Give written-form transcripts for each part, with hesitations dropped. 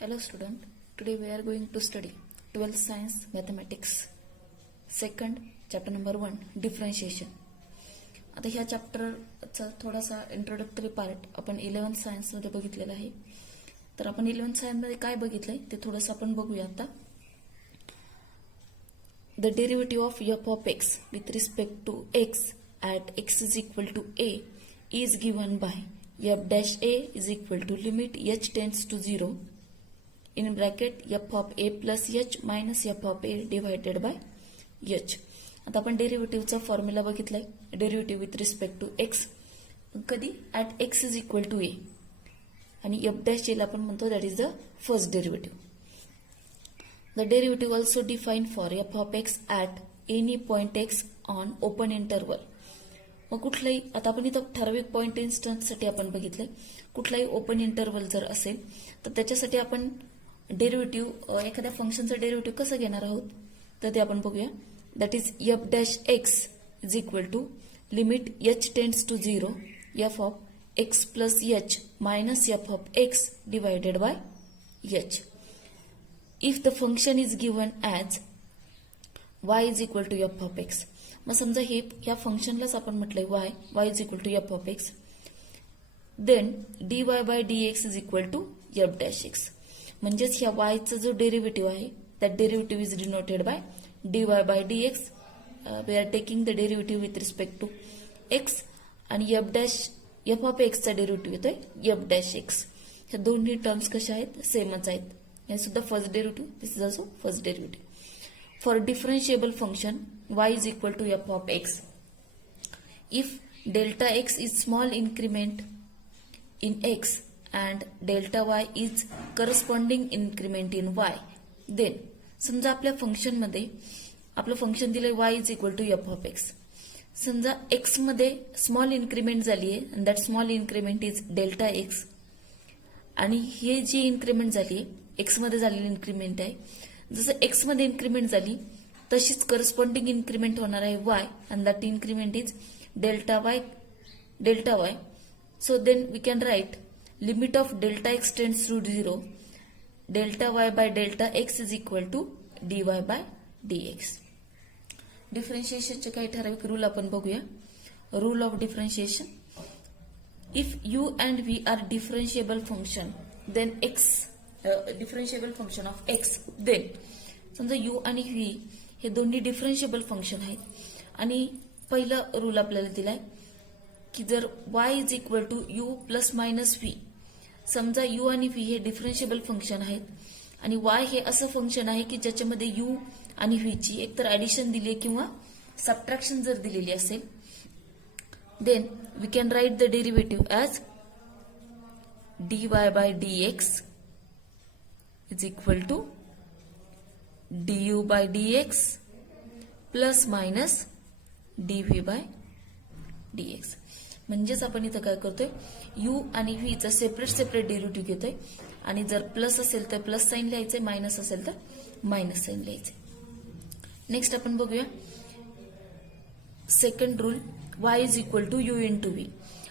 Hello student, today we are going to study 12th Science Mathematics second chapter number 1 differentiation. आता ह्या चॅप्टरचा थोडासा introductory part आपण 11th science मध्ये बघितलेला आहे. तर आपण 11th सायन्स मध्ये काय बघितलंय ते थोडंसं आपण बघूया आता. The derivative of f of x with respect to x at x is equal to a is given by f dash a is equal to limit h tends to 0 in bracket f of a plus h minus f of a divided by h. आता आपण डेरिव्हेटिव्हचा formula बघितलाय. Derivative with respect to x कधी at x is equal to a आणि f dash एला आपण म्हणतो that is the first derivative. The derivative also define for f of x at any point x on open interval. मग कुठलाही आता आपण इथं ठराविक पॉइंट इन्स्टन्ससाठी आपण बघितलंय. कुठलाही ओपन इंटरवल जर असेल तर त्याच्यासाठी आपण डेरिव्हेटिव्ह एखाद्या फंक्शनचं डेरिव्हेटिव्ह कसं घेणार आहोत तर ते आपण बघूया. That is f dash x is equal to limit h tends to 0 f of x plus h minus f of x divided by h. If the function is given as y is equal to f of x. मग समजा हे या फंक्शनलाच आपण म्हटलंय y is equal to f of x, then dy by dx is equal to f dash x. म्हणजेच ह्या yचा जो डेरिव्हेटिव्ह आहे that derivative is denoted by dy by dx. We are taking the derivative with respect to x आणि f of एक्सचा derivative येतोय f dash x. ह्या दोन्ही टर्म्स कशा आहेत सेमच आहेत. हे सुद्धा first derivative, this is also first derivative. For differentiable function y is equal to f of x if delta x is small increment in x and delta y is corresponding increment in y, then समजा आपल्या function मध्ये आपलं function दिलंय y is equal to f of x. समजा x मध्ये small increment झाली आहे and that small increment is delta x आणि हे जी इन्क्रीमेंट झाली आहे x मध्ये झालेली इन्क्रीमेंट आहे. जसं x मध्ये इन्क्रीमेंट झाली तशीच करस्पॉन्डिंग इन्क्रीमेंट होणार आहे y and that increment is delta y. So then we can write limit of delta x tends to 0 delta y by delta x is equal to dy by dx. डिफरन्शिएशनचे काही ठराविक rule आपण बघूया. Rule of differentiation. If u and v are differentiable function then x differentiable function of x, then समजा u आणि v हे दोन्ही डिफरन्शिएबल function आहेत आणि पहिला रूल आपल्याला दिलाय की जर y is equal to u plus minus v. समजा u आणि v हे डिफरन्शिएबल फंक्शन आहेत आणि y हे असं फंक्शन आहे की ज्याच्यामध्ये u आणि v ची एकतर ऍडिशन दिली किंवा सबट्रॅक्शन जर दिलेली असेल, then we can write the derivative as dy by dx is equal to du by dx plus minus dv by dx. म्हणजेच आपण इथं काय करतोय u आणि v चा सेपरेट डेरिव्हेटिव्ह घेतोय आणि जर प्लस असेल तर प्लस साइन लिहायचंय, मायनस असेल तर मायनस साइन लिहायचंय. नेक्स्ट आपण बघूया second rule y is equal to u into v.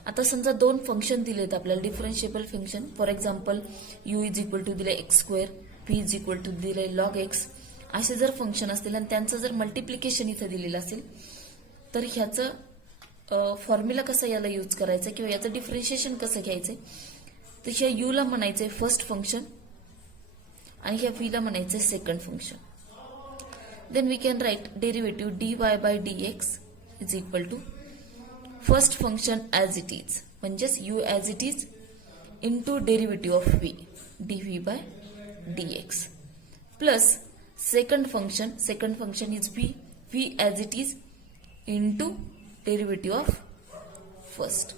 आता समजा दोन फंक्शन दिलेत आपल्याला differentiable function. For example u is equal to दिलंय x square, v is equal to दिलंय लॉग एक्स. असे जर फंक्शन असतील आणि त्यांचं जर मल्टिप्लिकेशन इथं दिलेलं असेल तर ह्याचं फॉर्म्युला कसा याला यूज करायचा किंवा याचं डिफरन्शिएशन कसं घ्यायचंय तर ह्या यू ला म्हणायचंय फर्स्ट फंक्शन आणि ह्या व्ही ला म्हणायचंय second function. Then we can write derivative dy by dx is equal to first function as it is म्हणजेच u as it is into derivative of v dv by dx plus second function is v as it is into derivative of first.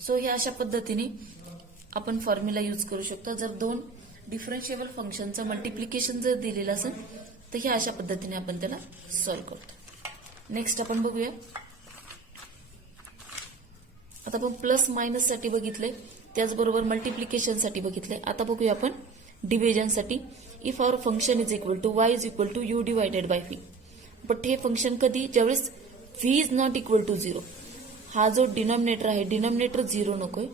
So हे अशा पद्धतीने आपण formula use करू शकतो. जर दोन डिफरन्शिएबल फंक्शनचं multiplication जर दिलेलं असेल तर हे अशा पद्धतीने आपण त्याला सॉल्व्ह करतो. नेक्स्ट आपण बघूया. आता आपण प्लस मायनस साठी बघितले, त्याचबरोबर मल्टिप्लिकेशन साठी बघितले. आता बघूया आपण डिव्हिजन साठी. If our function is equal to y is equal to u divided by v. But हे फंक्शन कधी ज्यावेळेस v is not equal to 0, हा जो डिनॉमिनेटर आहे डिनॉमिनेटर 0 नकोय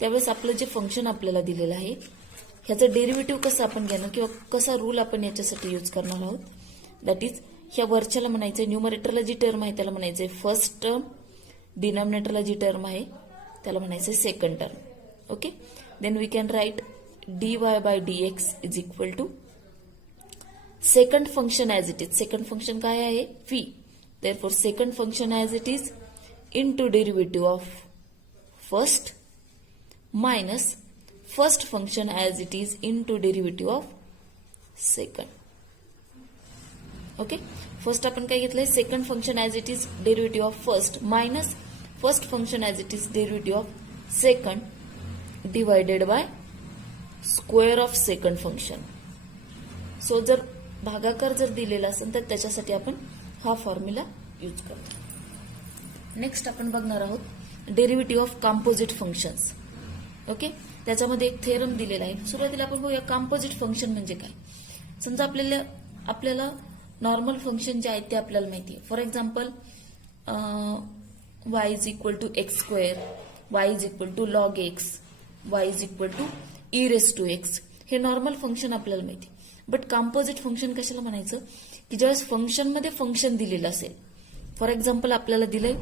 त्यावेळेस आपलं जे फंक्शन आपल्याला दिलेलं आहे ह्याचं डेरिव्हेटिव्ह कसं आपण घेणार किंवा कसा रूल आपण याच्यासाठी यूज करणार आहोत. दॅट इज ह्या वरच्याला म्हणायचं न्यूमरेटरला जी टर्म आहे त्याला म्हणायचंय फर्स्ट टर्म, डिनॉमिनेटरला जी टर्म आहे त्याला म्हणायचंय second term. Okay, then we can write dy by dx is equal to second function as it is. Second function काय आहे? v. Therefore second function as it is into derivative of first minus first function as it is into derivative of second. Okay, first आपण काय घेतलंय? Second function as it is derivative of first minus first function as it is derivative of second divided by square of second function. So जर भागाकार जर दिलेला असेल तर त्याच्यासाठी आपण हा फॉर्म्युला यूज करतो. नेक्स्ट आपण बघणार आहोत derivative of composite functions. Okay, त्याच्यामध्ये एक थेरम दिलेला आहे. सुरुवातीला आपण बघूया कॉम्पोजिट फंक्शन म्हणजे काय. समजा आपल्याला नॉर्मल फंक्शन जे आहेत ते आपल्याला माहिती आहे. For example y is equal to x square, y is equal to log x, y is equal to e raise to x. हे नॉर्मल फंक्शन आपल्याला माहिती. बट कॉम्पोजिट फंक्शन कशाला म्हणायचं की ज्यावेळेस फंक्शनमध्ये फंक्शन दिलेलं असेल. फॉर एक्झाम्पल आपल्याला दिलंय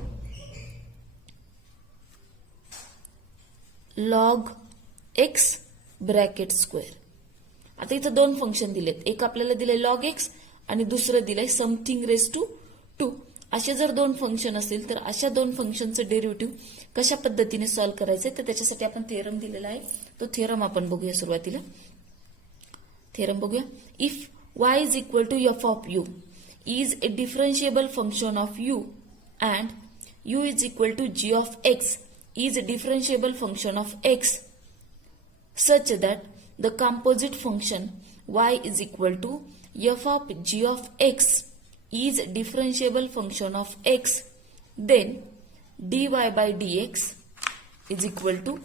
लॉग एक्स ब्रॅकेट स्क्वेअर. आता इथं दोन फंक्शन दिलेत. एक आपल्याला दिलंय लॉग एक्स आणि दुसरं दिलंय समथिंग रेस टू 2. असे जर दोन फंक्शन असतील तर अशा दोन फंक्शनचं डेरिव्हेटिव्ह कशा पद्धतीने सॉल्व्ह करायचंय तर त्याच्यासाठी आपण थेरम दिलेला आहे. तो थेरम आपण बघूया. सुरुवातीला थेरम बघूया. If y is equal to f of u is a differentiable function of u and u is equal to g of x is a differentiable function of x such that the composite function y is equal to f of g of x is a differentiable function of x, then dy by dx is equal to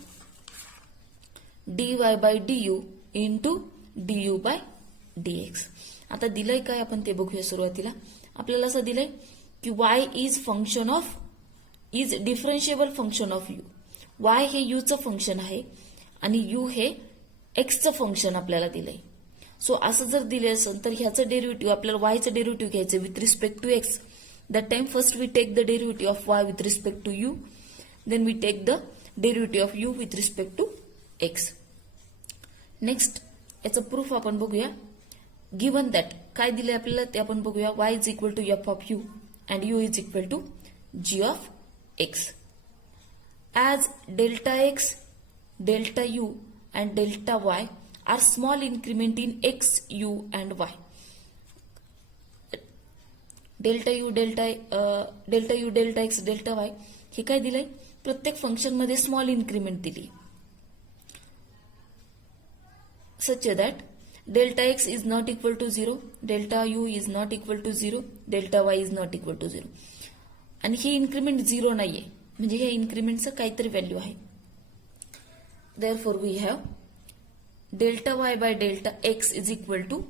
dy by du into du by dx. आता दिलंय काय आपण ते बघूया. सुरुवातीला आपल्याला असं दिलंय की y is function of is differentiable function of u. Y हे यूचं फंक्शन आहे आणि यू हे एक्सचं फंक्शन आपल्याला दिलंय. सो असं जर दिले असेल तर ह्याचं डेरिव्हेटिव्ह आपल्याला वायचं डेरिव्हेटिव्ह घ्यायचं with respect to x. That time first we take the derivative of y with respect to u, then we take the derivative of u with respect to x. Next याचं proof आपण बघूया. Given that काय दिलंय आपल्याला ते आपण बघूया. Y is equal to f of u and u is equal to g of x as delta x, delta u and delta y are small increment in x, u and y. delta u, delta x, delta y हे काय दिलंय? प्रत्येक function मध्ये small increment दिली. such that delta x is not equal to 0, delta u is not equal to 0, delta y is not equal to 0. आणि ही increment 0 नाहीये म्हणजे ह्या इन्क्रीमेंटचं काहीतरी व्हॅल्यू आहे. Therefore we have delta y by delta x is equal to.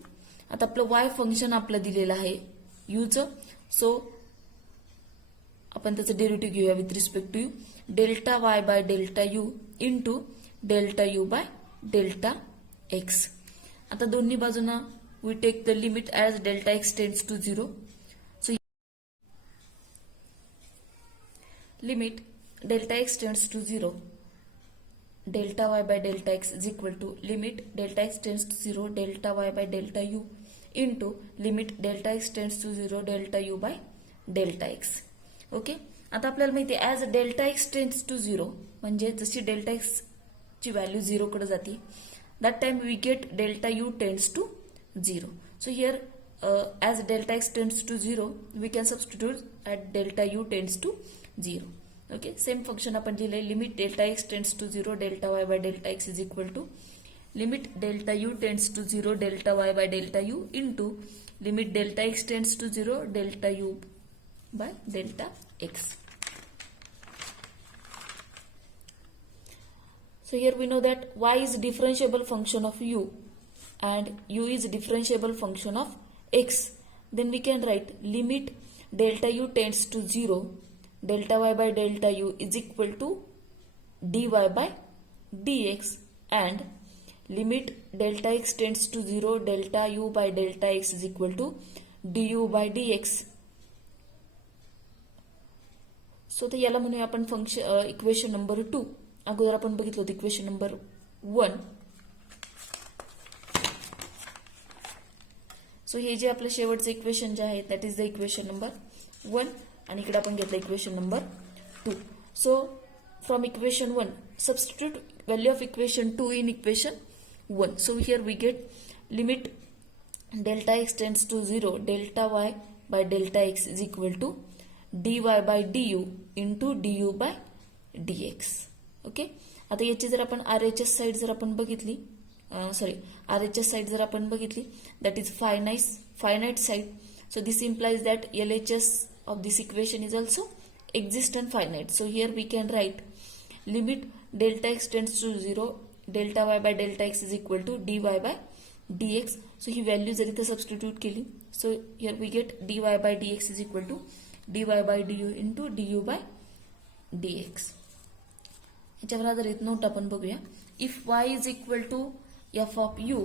आता आपलं Y function आपलं दिलेलं आहे यूचं. सो आपण त्याचं डेरिव्हेटिव्ह घेऊया with respect to u. Delta y by delta u into delta u by delta x. आता दोन्ही बाजूंना we take the limit as delta x tends to 0. limit delta x tends to 0, delta y by delta x is equal to limit delta x tends to 0 delta y by delta u into limit delta x tends to 0 delta u by delta x. Okay, आता आपल्याला माहिती आहे as delta x tends to 0 म्हणजे जशी delta x ची value 0 कडे जाते that time we get delta u tends to 0. So here as delta x tends to 0 we can substitute at delta u tends to 0. Okay, same function आपण लिहिलंय. Limit delta x tends to 0 delta y by delta x is equal to limit delta u tends to 0 delta y by delta u into limit delta x tends to 0 delta u by delta x. So here we know that y is differentiable function of u and u is differentiable function of x. Then we can write limit delta u tends to 0 delta y by delta u is equal to dy by dx and limit delta x tends to 0 delta u by delta x is equal to du by dx. So तर याला म्हणूया आपण function equation number 2. अगोदर आपण बघितलं होतं equation number 1. So हे जे आपलं शेवटचं इक्वेशन जे आहे that is the equation number 1 आणि इकडे आपण घेतलं equation number 2. So from equation 1 substitute value of equation 2 in equation 1. So here we get limit delta x tends to 0 delta y by delta x is equal to dy by du into du by dx. Okay. आता याची जर आपण RHS side जर आपण बघितली RHS side जर आपण बघितली that is finite side. So this implies that LHS of this equation is also exist and finite. So here we can write limit delta x tends to 0 delta y by delta x is equal to dy by dx. So ही value जर इथे substitute केली so here we get dy by dx is equal to dy by du into du by dx. याच्यावर आधारित note आपण बघूया. If y is equal to f of u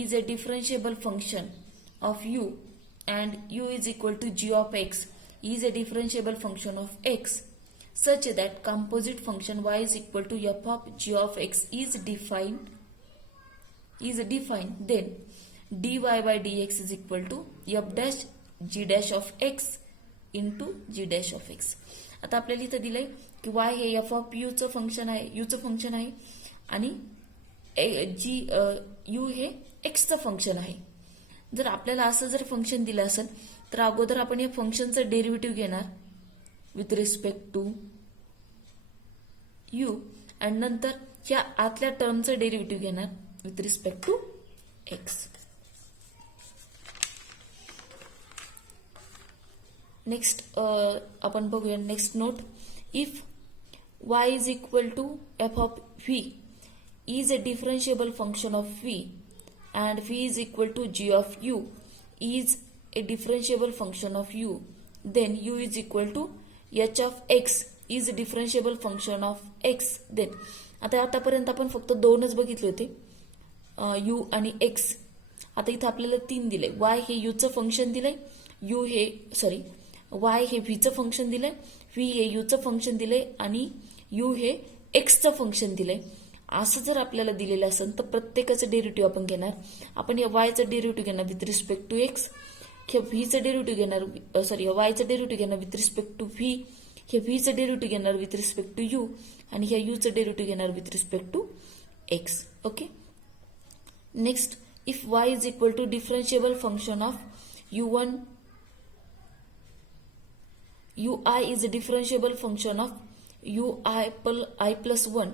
is a differentiable function of u and u is equal to g of x is a differentiable function of x such that composite function y is equal to f of g of x is defined, then dy by dx is equal to f dash g dash of x into g dash of x. आता आपल्याला इथं दिलंय की y हे f of u चं function आहे आणि u हे x चं फंक्शन आहे. जर आपल्याला असं जर फंक्शन दिलं असेल तर अगोदर आपण या फंक्शनचं डेरिव्हेटिव्ह घेणार विथ रिस्पेक्ट टू u आणि नंतर ह्या आतल्या टर्मचं डेरिव्हेटिव्ह घेणार with respect to x. Next आपण बघूया next note. If y is equal to f of v is a differentiable function of v and v is equal to g of u is a differentiable function of u, then u is equal to h of x is a differentiable function of x. then आतापर्यंत आपण फक्त दोनच बघितले होते u आणि x. आता इथं आपल्याला 3 दिले. y हे u चं फंक्शन दिलंय, y हे v चं फंक्शन दिलंय, v हे u चं फंक्शन दिलंय आणि u हे x चं फंक्शन दिलंय. असं जर आपल्याला दिलेलं असेल तर प्रत्येकाचं डेरिव्हेटिव्ह आपण घेणार. आपण या y चं डेरिव्हेटिव्ह घेणार विथ रिस्पेक्ट टू x, हे v चं डेरिव्हेटिव्ह घेणार y चं डेरिव्हेटिव्ह घेणार विथ रिस्पेक्ट टू v, हे v चं डेरिव्हेटिव्ह घेणार विथ रिस्पेक्ट टू u आणि हे u चं डेरिव्हेटिव्ह घेणार with respect to x. Okay. Next, if y is equal to differentiable function of u1, ui is a differentiable function of ui plus 1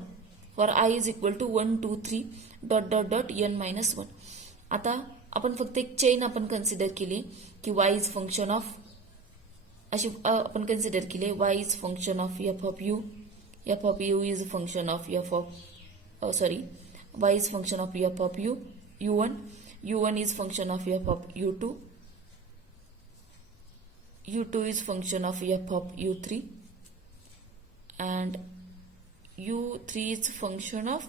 for i is equal to 1, 2, 3 dot n minus 1. आता आपण फक्त एक chain आपण consider केली की y is function of अशी आपण consider केली y is function of f of u is function of y is function of f of u1 is function of f of u2 is function of f of u3 and u3 is function of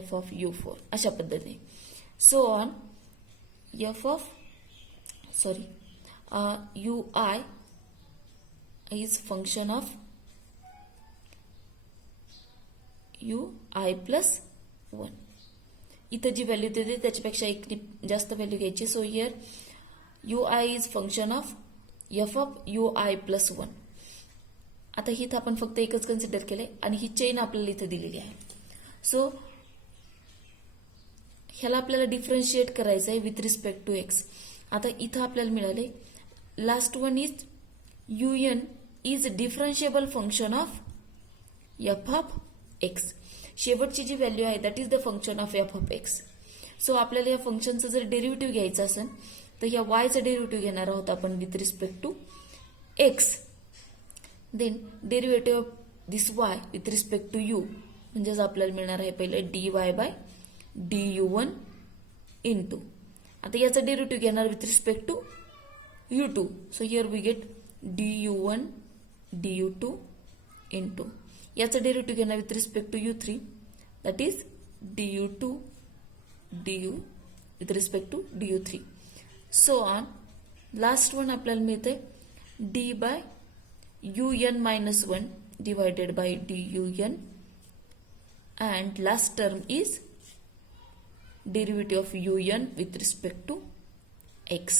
f of u4 अशा पद्धतीने. So on f of ui is function of ui plus 1. इथं जी value देते त्याच्यापेक्षा एक जास्त value घ्यायची. So here ui is function of f of ui plus 1. आता इथं आपण फक्त एकच कन्सिडर केलंय आणि ही चेन आपल्याला इथं दिलेली आहे. सो ह्याला आपल्याला डिफरन्शिएट करायचं आहे विथ रिस्पेक्ट टू एक्स. आता इथं आपल्याला मिळाले last one is un is differentiable function of f of x. शेवटची जी व्हॅल्यू आहे that is the function of f of x. So आपल्याला या फंक्शनचं जर डेरिव्हेटिव्ह घ्यायचं असेल तर या वायचं डेरिव्हेटिव्ह घेणार आहोत आपण with respect to x. Then derivative of this y with respect to u म्हणजेच आपल्याला मिळणार आहे पहिलं dy बाय du1 इंटू. आता याचं डेरिव्हेटिव्ह घेणार with respect to u2. So here we get du1 du2 into. याचं डेरिव्हेटिव्ह घेणार with respect to u3 that is du2 du with respect to du3 so on. Last one आपल्याला मिळते d by un minus 1 divided by dun and last term is derivative of un with respect to x.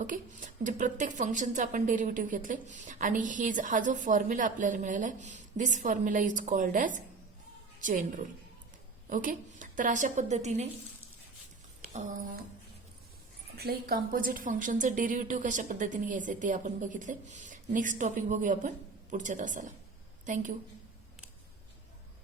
Okay, म्हणजे प्रत्येक फंक्शनचा आपण derivative घेतले आणि हा जो फॉर्म्युला आपल्याला मिळाला आहे this formula is called as chain rule. Okay, तर अशा पद्धतीने कुठल्याही कंपोजिट फंक्शनचं डेरिव्हेटिव्ह कशा पद्धतीने घ्यायचं ते आपण बघितले. नेक्स्ट टॉपिक बघूया आपण पुढच्या तासाला. थँक्यू.